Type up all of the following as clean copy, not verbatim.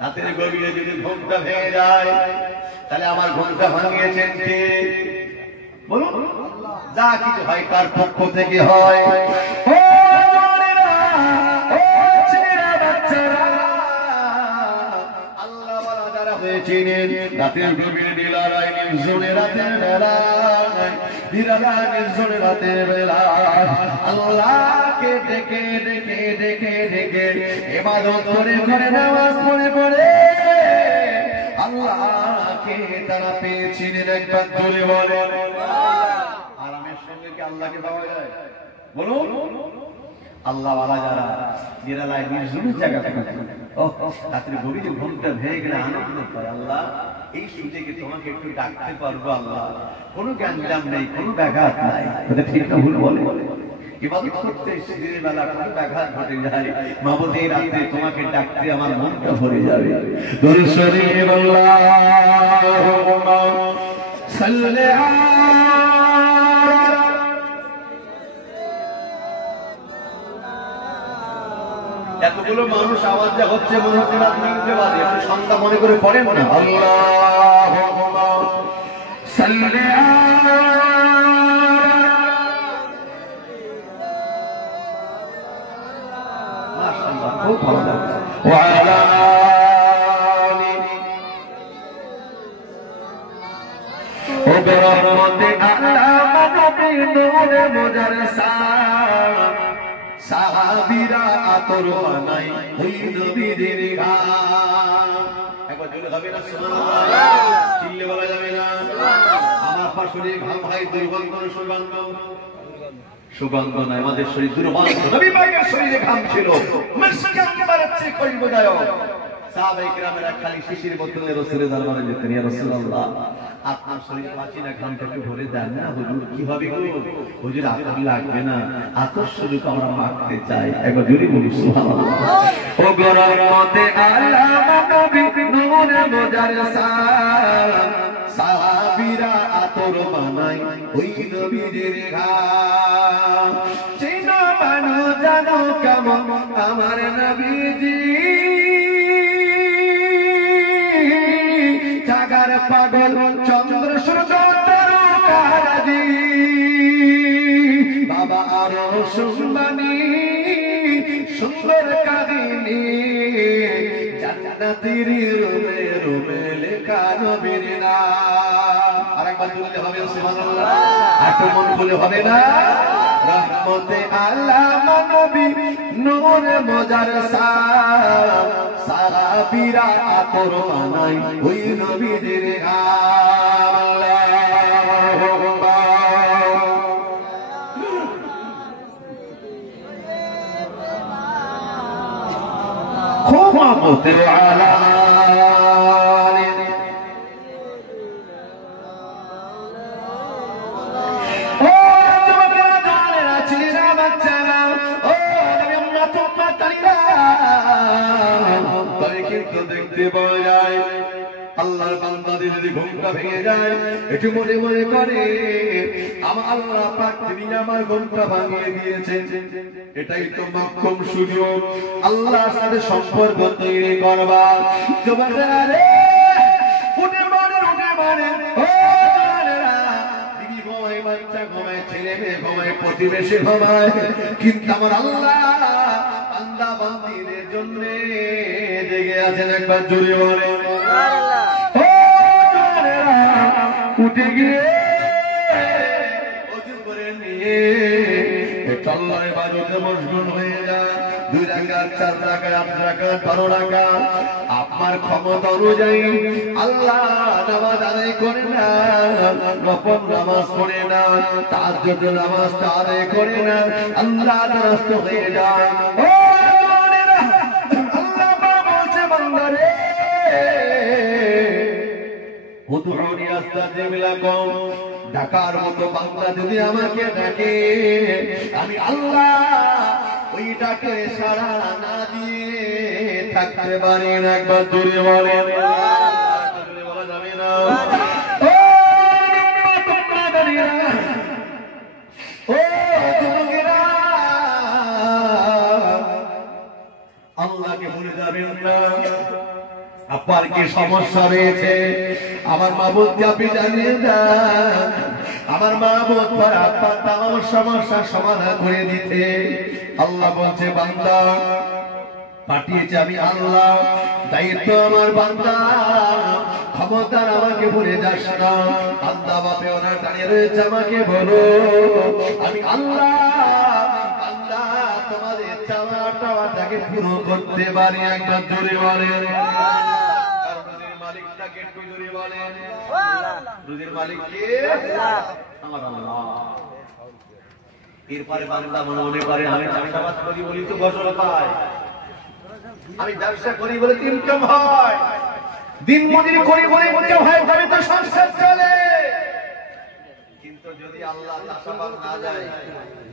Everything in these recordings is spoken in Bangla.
রাতের গভীরে যদি ঘুমটা ভেঙে যায় তাহলে আমার ঘুমটা ভাঙিয়েছেন কে বলুন? যা কিছু হয় কার পক্ষ থেকে হয়? রাতের গভীরে দিলারায় নির্জনে রাতের বেলায় দিলারায় নির্জনে রাতের বেলায় আল্লাহকে ডেকে ডেকে ডেকে ডেকে ইবাদত করে করে নামাজ পড়ে পড়ে আল্লাহকে তারা পেয়েছিলেন। একবার জোরে বলে আরামের সঙ্গে কি আল্লাহকে পাওয়া যায়? বলুন আল্লাহ ওয়ালা যারা নিরালায় নির্জনের জায়গা থেকে রাত্রে গভীরে ঘুমটা ভেঙে গেলে আনন্দ পায়। আল্লাহ এই সুযোগে তোমাকে একটু ডাকতে পারবো। আল্লাহ কোনো জ্ঞান নেই, কোনো ব্যাঘাত নাই। ঠিক না ভুল বলে ইবাদত করতে দিনের বেলা কোনো ব্যাঘাত ঘটে যায়, মাহবুব এই রাতে তোমাকে ডাকতে আমার মনটা ভরে যাবে। দরুদ শরীফ আল্লাহুম্মা সাল্লি এতগুলো মানুষ আওয়াজ যা হচ্ছে মনে হচ্ছে রাত 3টে বাজে। আপনি সন্ধ্যা মনে করে পড়েন না? আল্লাহুম্মা সাল্লি মাশাআল্লাহ, খুব ভালো লাগছে। ওয়া আলা আলি ও বেরহমতে আল্লাহ নবী নূরে মুজারসা সাহাবীরা আতর বানাই ওই নবীদের গান। একবার জোরে হবে না সুবহানাল্লাহ? চিল্লে বলা যাবে না? আমার পাশে ঘাম হয় দুর্গন্ধ সুগন্ধ, সুগন্ধ নয় আমাদের শরীর দুর্গন্ধ। নবী পাকের শরীরে ঘাম ছিল মিশকে একেবারে চেক করে বোঝায়। সাহাবায়ে কেরামেরা খালি শিশির বোতলে রাসূলের দরবারে যেতেন, ইয়া রাসূলুল্লাহ আপনার শরীর পাচিনা ঘামটাকে ভরে দেন না হুজুর। কি হবে গো হুজুর? আতর লাগবে না, আতর শুধু আমরা মাখতে চাই। একবার জোরে বলি সুবহানাল্লাহ। ও গরমতে আল্লাহ নবী নূরে মুজারসা সাহাবীরা আতর বানাই ওই নবীদের ঘাম। চিনো মানো জানো কেমন আমার নবীজি, জাগার পাগল চন্দ্র সূর্য তারকারাজি, বাবা আরো সুম্বানি সুন্দর কাহিনী জান্নাতের রুমে রুমে লেখা নবীর নাম। আরেকবার বলতে হবে সুবহানাল্লাহ, একটু মন খুলে হবে না? রহমতে আল্লাহ নবী নূরে মুজারসা সাহাবীরা আতর বানাই ওই নবীদের গান। আল্লাহুম্মা খুমাতে আলা দেখতে পাওয়া যায় আল্লাহর বান্দাদের যদি ঘুমটা ভেঙে যায় একটু মনে মনে করে আমার আল্লাহ পাক তিনি আমার ঘুমটা ভাঙিয়ে দিয়েছেন। এটাই তো মাধ্যম সুযোগ আল্লাহর সাথে সম্পর্ক তৈরি করবার। যুবকেরা রে উঠে মারে উঠে মারে, ও জওয়ানেরা, বিবি ঘুমায়, বাচ্চা ঘুমায়, ছেলে মেয়ে ঘুমায়, প্রতিবেশী ঘুমায়, কিন্তু আমার আল্লাহ বান্দা বান্দিদের জন্য জেগে আছেন। একবার জোরে বলে উঠে গিয়ে ওযু করে নিয়ে আল্লাহর ইবাদতে মশগুল হয়ে যায়। 2 রাকাত 4 রাকাত 8 রাকাত 12 রাকাত আপনার ক্ষমতা অনুযায়ী আল্লাহ নামাজ আদায় করে না, নফল নামাজ পড়ে না, তাহাজ্জুদ নামাজটা আদায় করে না, আল্লাহ নারাজ হয়ে যায়। ও জওয়ানেরা, আল্লাহ বলছে বান্দারে উদউনি আস্তাজিব লাকুম, ডাকার মতো বান্দা যদি আমাকে ডাকে আমি আল্লাহ ওই ডাকে সাড়া না দিয়ে থাকতে পারি না। একবার জোরে বলেন, বলা যাবে না? ও যুবকেরা আল্লাহকে ভুলে যাবেন না। আপনার কি সমস্যা রয়েছে আমার মাবুদকে আপনি জানিয়ে দেন। আমার মাবুদ পর আপনার তামাম সমস্যার সমাধান করে দিতে। আল্লাহ বলছে বান্দা পাঠিয়েছে আমি আল্লাহ, দায়িত্ব আমার বান্দা, ক্ষমতার আমাকে ভুলে যাস না। বান্দা বাপে ওনার দাঁড়িয়ে রয়েছে আমাকে বলো আমি আল্লাহ বান্দা তোমাদের চাওয়াটাকে পুরো করতে পারি। একবার জোরে বলেন মালিকটাকে একটু জোরে বলেন। রুজির মালিক কে? আমার আল্লাহ। এরপরে বান্দা মনে করে আমি চাষাবাদ করি বলি তো ফসল পাই, আমি ব্যবসা করি বলে ইনকাম হয়, দিন মজুরি করি বলে ইনকাম হয়, তবে তো সংসার চলে। কিন্তু যদি আল্লাহ চাষাবাদ না যায়,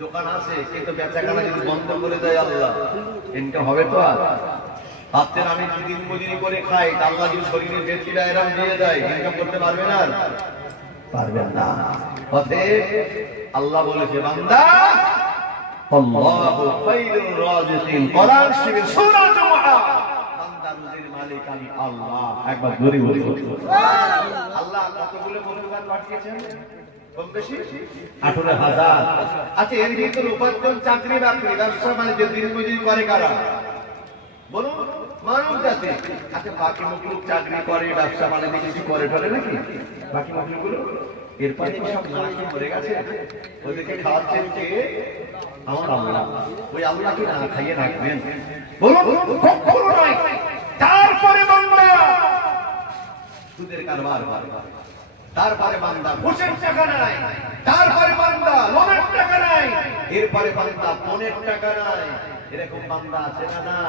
দোকান আছে কিন্তু বেচাকেনা যদি বন্ধ করে দেয় আল্লাহ, ইনকাম হবে তো? আর ভাবছেন আমি দিন মজুরি করে খাই, আল্লাহ যদি শরীরে বেশিরা এরাম দিয়ে দেয়, ইনকাম করতে পারবে না? পারবেন না। অতএব আল্লাহ বলেছে বান্দা আল্লাহু খায়রুর রাযিকিন, কোরআন শরীফের সূরা জুমআ, বান্দা রুজির মালিক আমি আল্লাহ। একবার জোরে বলি সুবহানাল্লাহ। আল্লাহ কতগুলো মখলুকাত পাঠিয়েছেন? কম বেশি 18,000। আচ্ছা এর ভিতরে উপার্জন চাকরি বাকরি ব্যবসা বাণিজ্য দিন মজুরি করে কারা বলুন? মানব জাতি। আচ্ছা বাকি মখলুক চাকরি করে ব্যবসা বাণিজ্য কিছু করে টরে নাকি? বাকি মখলুকগুলো এরপরে সব না কি মরে গেছে, ওদেরকে খাওয়াচ্ছেন কে? আমার আল্লাহ। ওই আল্লাহকে না খাইয়ে রাখবেন বলুন? কখনো নয়। তারপরে বান্দা সুদের কারবার, তারপরে বান্দা ঘুষের টাকা নাই, তারপরে বান্দা লোনের টাকা নাই, এরপরে বান্দা পণের টাকা নাই। এরকম বান্দা আছে না? না।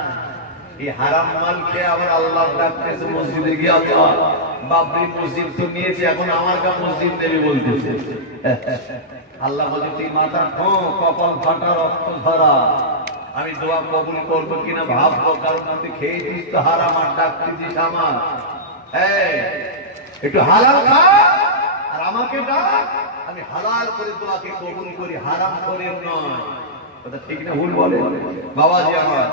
এই হারাম মাল খেয়ে আবার আল্লাহ ডাকতেছে মসজিদে গিয়ে, আল্লাহ বাবরি মসজিদ তো নিয়েছে, এখন আমার কাছে মসজিদ দেবে বলতেছে। আল্লাহ বলছে তুই মাথা খো, কপাল ফাটা, রক্ত ধরা, আমি দোয়া কবুল করবো কিনা ভাববো, কারণ তুই খেয়েছিস তো হারাম আর ডাকতেছিস আমার। একটু হালাল খা আর আমাকে ডাক, আমি হালাল করে দোয়াকে কবুল করি, হারাম করে নয়। কথা ঠিক না ভুল বলে বাবাজি আমার?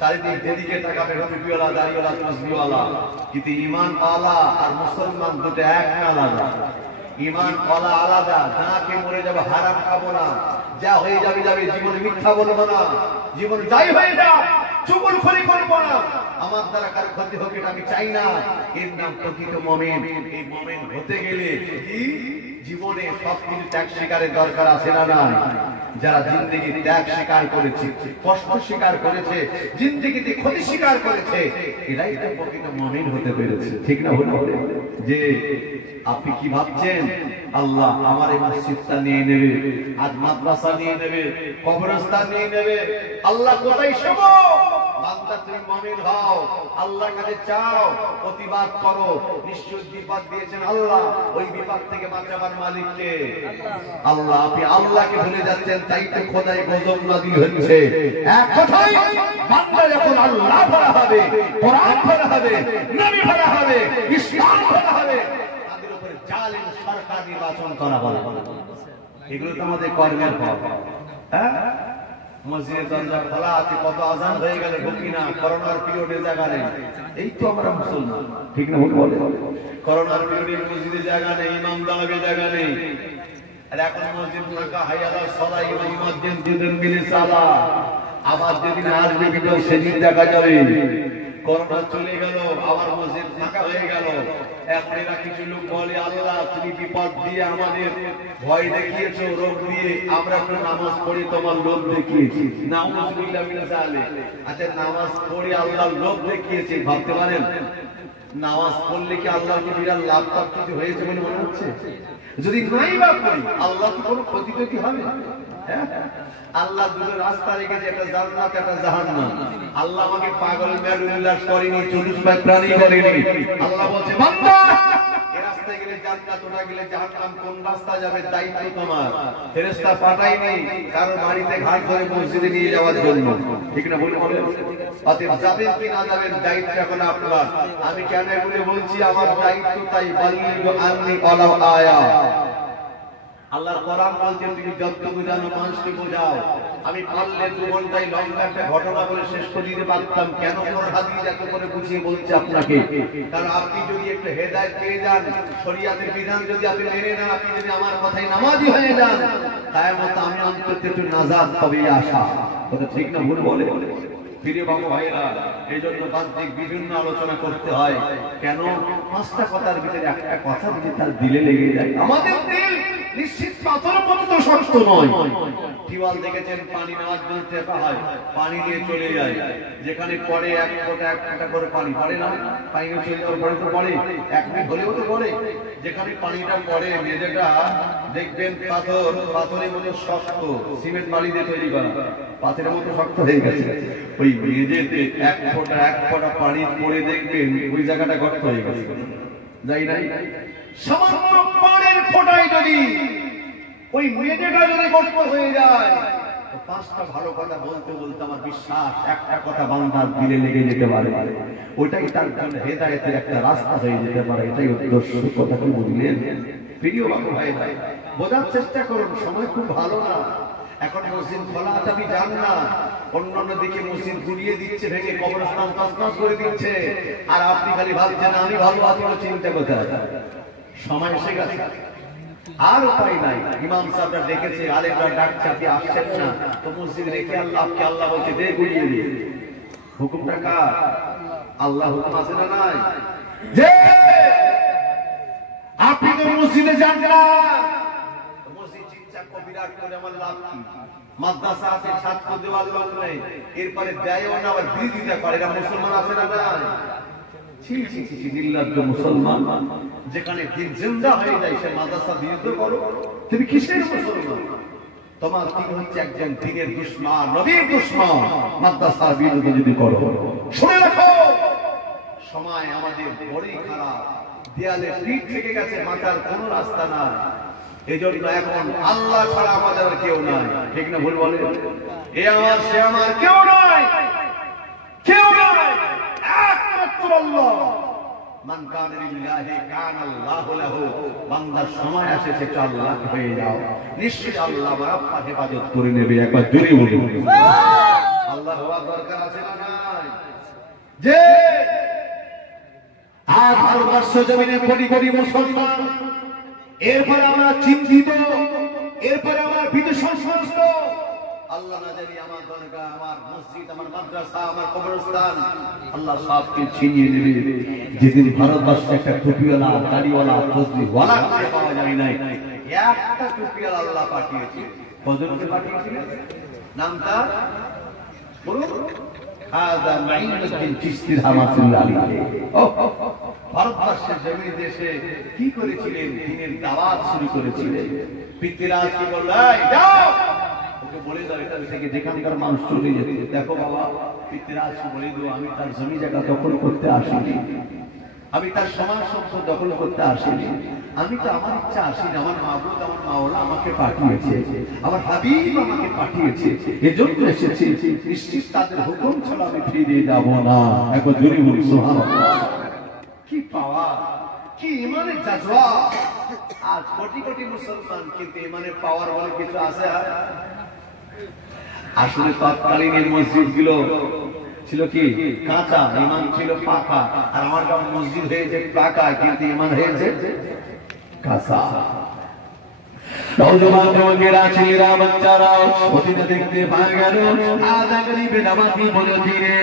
চারিদিক যেদিকে তাকাবে রবিওয়ালা, দাড়িওয়ালা, তসবিওয়ালা, কিন্তু ইমান আলা আর মুসলমান দুটো এক না আলাদা। ইমান আলা আলাদা। যাকে মরে যাবে হারাম খাবো না, যা হয়ে যাবে যাবে, জীবনে মিথ্যা বলবো না, জীবন যাই হয়ে যা চুগলখড়ি করবো না, আমার দ্বারা কার ক্ষতি হোক এটা আমি চাই না। এর নাম প্রকৃত মুমিন। এই মুমিন হতে গেলে কি জীবনে সবকিছু ত্যাগ স্বীকারের দরকার আছে না? না। যারা জিন্দেগি ত্যাগ স্বীকার করেছে, কষ্ট স্বীকার করেছে, জিন্দেগিতে ক্ষতি স্বীকার করেছে, এরাই তো প্রকৃত মুমিন হতে পেরেছে। ঠিক না? হলো যে আপনি কি ভাবছেন আল্লাহ আমার এই মসজিদটা নিয়ে নেবে, আজ মাদ্রাসা নিয়ে নেবে, কবরস্থান নিয়ে নেবে? আল্লাহ কোথায় শোনো বান্দা তুমি মুমিন হও, আল্লাহর কাছে চাও, প্রতিবাদ করো। নিশ্চয় বিপদ দিয়েছেন আল্লাহ, ওই বিপদ থেকে বাঁচাবার মালিক কে? আল্লাহ। আপনি আল্লাহকে ভুলে যাচ্ছেন, তাই তো খোদাই গজব নাযিল হচ্ছে। এক কথাই বান্দা যখন আল্লাহ ভরা হবে, কোরআন ভরা হবে, নবী ভরা হবে, ইসলাম ভরা হবে, তাদের উপরে জালিম সরকার নির্বাচন করা হবে। এগুলো তো আমাদের কর্মের ফল। হ্যাঁ, মসজিদের দরজা খোলা আছে, কত আজান হয়ে গেল ঢুকি না, করোনার পিরিয়ডে জায়গা নেই। এই তো আমরা মুসলমান। ঠিক না? বলে করোনার পিরিয়ডে মসজিদে জায়গা নেই, ইমাম দাঁড়াবে জায়গা নেই। আর এখন মসজিদ ফাঁকা, হাইয়ালা সলাই ইমাম দুজন মিলে সালা। আবার যেদিন আসবে বিপদ সেদিন দেখা যাবে। করোনা চলে গেল, আবার মসজিদ ফাঁকা হয়ে গেল। এখন এরা কিছু লোক বলে আল্লাহ তুমি বিপদ দিয়ে আমাদের ভয় দেখিয়েছো, রোগ দিয়ে আমরা কোনো নামাজ পড়ি তোমার লোভ দেখিয়েছি। নাউযুবিল্লাহ মিন যালিক। আচ্ছা নামাজ পড়ে আল্লাহ লোভ দেখিয়েছে, ভাবতে পারেন নামাজ পড়লে কি আল্লাহ কি বিরাট লাভ কিছু হয়েছে বলে মনে হচ্ছে? যদি নাই বা পড়ি আল্লাহ কি কোনো ক্ষতি ক্ষতি হবে? আল্লাহ দুটো রাস্তা রেখেছে, একটা জান্নাত একটা জাহান্নাম। আল্লাহ আমাকে পাগল মেরু উল্লাস করেনি, চতুষ্পাদ প্রাণী করেনি। আল্লাহ বলছে বান্দা এই রাস্তায় গেলে জান্নাত, ওটা গেলে জাহান্নাম, কোন রাস্তা যাবে দায়িত্ব তোমার। ফেরেশতা পাঠাইনি কারো বাড়িতে ঘাট ধরে মসজিদে নিয়ে যাওয়ার জন্য। ঠিক না? বলে অতএব যাবেন কি না যাবেন দায়িত্ব এখন আপনার। আমি কেন এগুলো বলছি? আমার দায়িত্ব তাই। বাল্লিগু আন্নি ওয়ালাউ আয়া। আল্লাহর কোরআন বলছে তুমি যতটুকু জানো মানুষকে বোঝাও। আমি পারলে 2 ঘন্টায় লম্বা একটা ঘটনা বলে শেষ করে দিতে পারতাম, কেন কোরআন হাদিস এত করে বুঝিয়ে বলছি আপনাকে। কারণ আপনি যদি একটু হেদায়েত পেয়ে যান, শরীয়তের বিধান যদি আপনি মেনে না, আপনি যদি আমার কথায় নামাজি হয়ে যান, কিয়ামত আমি অন্তত একটু নাজাত পাবে আশা। কথা ঠিক না ভুল বলে? প্রিয় বাবু ভাইরা, এই জন্য বাহ্যিক বিভিন্ন আলোচনা করতে হয়। কেন? 5টা কথার ভিতরে একটা কথা যদি তার দিলে লেগে যায়। আমাদের দিল নিশ্চিত পাথরের মতো তো শক্ত নয়। টিউবওয়েল দেখেছেন, পানি নেওয়ার জন্য টেপা হয়, পানি নিয়ে চলে যায়, যেখানে পড়ে এক ফোঁটা করে পানি পড়ে না, পানি নিয়ে চলে যাওয়ার পরে তো পড়ে, 1 মিনিট হলেও তো পড়ে। যেখানে পানিটা পড়ে মেঝেটা দেখবেন পাথরের মতো শক্ত, সিমেন্ট বালি দিয়ে তৈরি করা, পাথরের মতো শক্ত হয়ে গেছে। ওই মেঝেতে এক ফোঁটা পানি পড়ে দেখবেন ওই জায়গাটা গর্ত হয়ে গেছে, যাই নাই? সামান্য পানির ফোঁটায় যদি ওই মেঝেটা যদি গর্ত হয়ে যায়, 5টা ভালো কথা বলতে বলতে আমার বিশ্বাস একটা কথা বান্দার দিলে লেগে যেতে পারে, ওইটাই তার জন্য হেদায়েতের একটা রাস্তা হয়ে যেতে পারে। এটাই উদ্দেশ্য। কথা কি বুঝলেন? প্রিয় বাবু ভাই, বোঝার চেষ্টা করুন, সময় খুব ভালো না। এখন মসজিদ খোলা আছে, আপনি জান না, অন্যান্য দিকে মসজিদ গুড়িয়ে দিচ্ছে, ভেঙে কবরস্থান তছনছ করে দিচ্ছে, আর আপনি খালি ভাবছেন আমি ভালো আছি। চিন্তা কোথায়? সময় এসে গেছে, আর উপায় নাই। ইমাম সাহেবরা ডেকেছে, আলেমরা ডাকছে, আপনি আসছেন না, তো মসজিদ রেখে আল্লাহকে আল্লাহ বলছে দে গুড়িয়ে দিয়ে। হুকুমটা কার? আল্লাহ হুকুম আছে না নাই? যে আপনি তো মসজিদে যান না, মসজিদ চিন্তা বিরাট করে আমার লাভ কি? মাদ্রাসা আছে, ছাত্র দেওয়ার লোক নেই, এরপরে দেয়ও না, আবার বিরোধিতা করে। এরা মুসলমান আছে না নাই? নির্লজ্জ মুসলমান। যেখানে দিন জিন্দা হয়ে যায় সে মাদ্রাসা বিরুদ্ধ করো, তুমি কিসের মুসলমান? তোমার দিন হচ্ছে একজন দিনের দুশমন, নবীর দুশমন। মাদ্রাসার বিরুদ্ধে যদি করো, শুনে রাখো সময় আমাদের বড়ই খারাপ, দেয়ালে পিঠ থেকে গেছে, মাথার কোনো রাস্তা নাই। এই জন্য এখন আল্লাহ ছাড়া আমাদের কেউ নাই। ঠিক না ভুল বলে? এ আমার সে আমার কেউ নাই, কেউ নাই, একমাত্র আল্লাহ। মান কানা লিল্লাহি কানা আল্লাহু লাহু। বান্দার সময় এসেছে, আল্লাহ হয়ে যাও, নিশ্চয় আল্লাহ আপনার হেফাজত করে নেবে। একবার জোরে বলুন আল্লাহ হওয়া দরকার আছে না নাই? যে আর ভারতবর্ষ জমিনে কোটি কোটি মুসলমান, এরপরে আমরা চিন্তিত, এরপরে আমরা ভীত সন্ত্রস্ত। আল্লাহ না জানি আমার দরগা, আমার মসজিদ, আমার মাদ্রাসা, আমার কবরস্থান আল্লাহ সবকে ছিনিয়ে নেবে। যেদিন ভারতবর্ষে একটা টুপিওয়ালা, দাড়িওয়ালা, তসবিহওয়ালা পাওয়া যায় নাই, একটা টুপিওয়ালা আল্লাহ পাঠিয়েছে। কজনকে পাঠিয়েছিলেন? নামটা বলুন। হাযা মাইনুদ্দিন চিশতি রাহমাতুল্লাহ আলাইহি। ভারতবর্ষের জমিনে দেশে কি করেছিলেন? দিনের দাওয়াত শুরু করেছিলেন। পিতৃরাজ কি বললেন? যাও ওকে বলে দাও এটা থেকে যেখানকার মানুষ চলে যেতে। দেখো বাবা, পিতৃরাজ বলে দাও আমি তার জমি জায়গা দখল করতে আসিনি, আমি তার সমাজ সম্পদ দখল করতে আসিনি, আমি তো আমার ইচ্ছা আসিনি। আমার মাবুদ, আমার মাওলা আমাকে পাঠিয়েছে, আমার হাবিব আমাকে পাঠিয়েছে, এজন্য এসেছি। নিশ্চিত তাদের হুকুম ছাড়া আমি ফিরে যাব না। একবার জোরে বলি সুবহানাল্লাহ। কি পাওয়া, কি ইমানের জাজবা! আজ কোটি কোটি মুসলমান, কিন্তু ইমানের পাওয়ার বলে কিছু আছে? আসলে তৎকালীন মসজিদ গুলো ছিল কি কাঁচা, ইমান ছিল পাকা। আর আমার গ্রাম মসজিদ হয়েছে পাকা, কিন্তু ইমান হয়েছে কাঁচা। নওজোয়ান যুবকেরা, ছেলেরা, বাচ্চারা অতীতে দেখতে পাওয়া গেল আজ গরিবে নামাজি বলেছি রে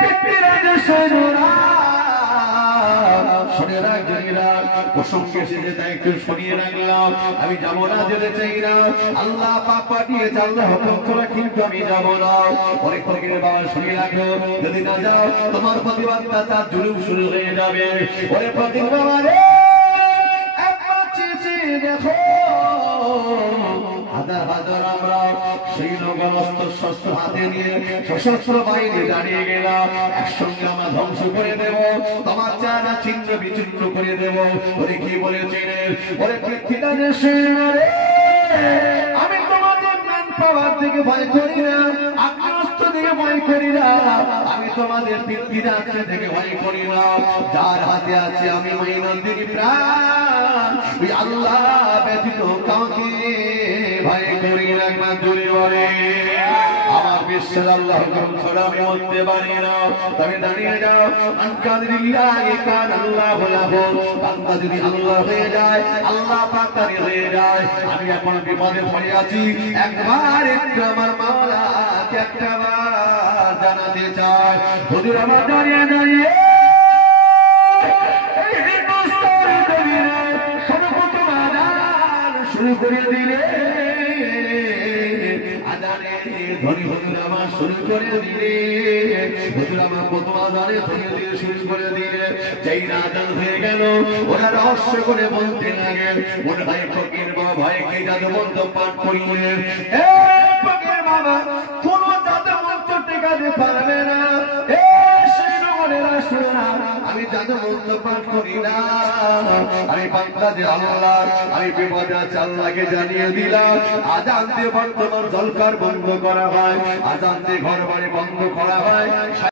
পিতৃরাজের সৈন্যরা, শুনে রাখ জনীরা, প্রসঙ্গে এসেছে তাই একটু শুনিয়ে রাখলাম। আমি যাবো না, যেতে চাই না, আল্লাহ পাক পাঠিয়েছে, আল্লাহ হুকুম ছাড়া কিন্তু আমি যাবো না। অনেক ফকিরের বাবা শুনিয়ে রাখো, যদি না যাও তোমার প্রতিবাদ তার জুলুম শুরু হয়ে যাবে। ওরে ফকির বাবা রে, একবার চেয়ে দেখো, হাজার হাজার আমরা সেই নগর অস্ত্র শস্ত্র হাতে নিয়ে সশস্ত্র বাহিনী দাঁড়িয়ে গেলাম, একসঙ্গে আমরা ধ্বংস করে দেব, তোমার চারা ছিন্ন বিচ্ছিন্ন করে দেব। ওরে কি বলেছিলেন? ওরে পৃথিবীতে আমি তোমাদের ম্যান পাওয়ার থেকে ভয় করি না, আপনি অস্ত্র থেকে ভয় করি না, আমি তোমাদের পিতৃরাত্রি থেকে ভয় করি না, যার হাতে আছে আমি মঈনুদ্দিন প্রাণ, ওই আল্লাহ ব্যতীত কাউকে ভয় করি না। একবার জোরে বলে আমার বিশ্বের আল্লাহ ছাড়া আমি বলতে পারি না। তবে দাঁড়িয়ে যাও, আনকাদিল্লাহি কান আল্লাহ লাহু, বান্দা যদি আল্লাহ হয়ে যায়, আল্লাহ পাক তারই হয়ে যায়। আমি এখন বিপদে পড়ে আছি, একবার একটু আমার মাওলাকে একটাবার জানাতে চাই। হুজুর আমার দাঁড়িয়ে দাঁড়িয়ে এই হিন্দুস্তান জমিনে সর্বপ্রথম আযান শুরু করে দিলে, ধনী হুজুর আমার শুরু করে দিলে, হুজুর আমার প্রথম আযানে ধনী দিয়ে শুরু করে দিলে, যেই না আযান হয়ে গেল ওরা রহস্য করে বলতে লাগে, মনে হয় ফকির বাবা ভাইকে জাদু মন্ত্র পাঠ করিয়ে, এ ফকির বাবা কোন জাদু মন্ত্র টেকাতে পারবে না, এ শ্রীনগরের শোনা আমি জাদু মন্ত্র পাঠ করি না, আমি বান্দা যে আল্লাহ, আমি বিপদে আছি আল্লাহকে জানিয়ে দিলাম। আযান দিয়ে বর্তমান সরকার বন্ধ করা হয়, আযান দিয়ে ঘর বাড়ি বন্ধ করা হয়।